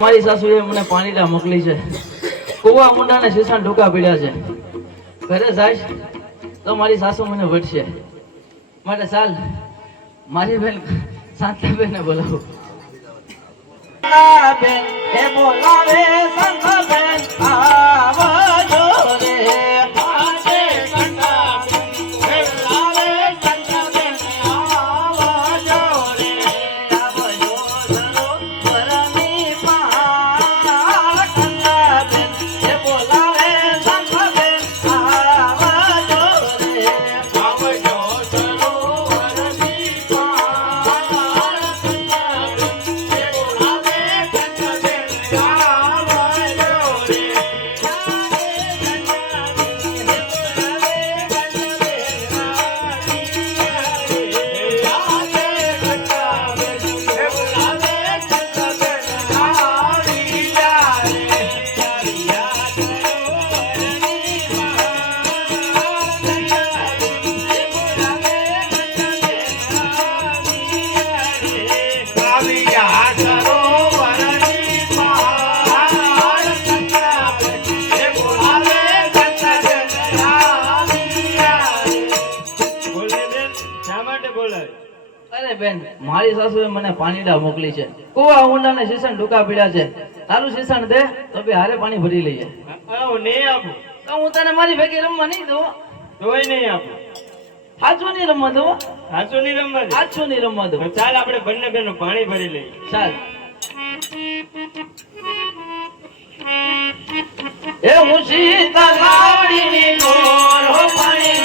મારી સાસુએ મને પાણીલા મોકલી છે. કુવા મુંડાને શીશા ઢોકા પીડ્યા છે. ઘરે જાય તો મારી સાસુ મને વટશે. માટે ચાલ મારી બેન શાંતાબેનને બોલાવું. બોલાવે શાંતાબેન આવજો રે. અરે બેન, મારી સાસુએ મને પાણીડા મોકલી છે. કુવા ઊંડા ને શીશણ ડૂકા પીડ્યા છે. તારું શીશણ દે તો બે હારે પાણી ભરી લઈએ. હું નહીં આપું. તો હું તને મારી ભેગી રમવા નહીં દઉં. તોય નહીં આપું. સાચું નહીં રમવા દઉં. સાચું નહીં રમવા દે. સાચું નહીં રમવા દઉં. તો ચાલ આપણે બંને બેનો પાણી ભરી લઈએ. ચાલ. એ મુશી તલાવડીની ગોર હો પાણી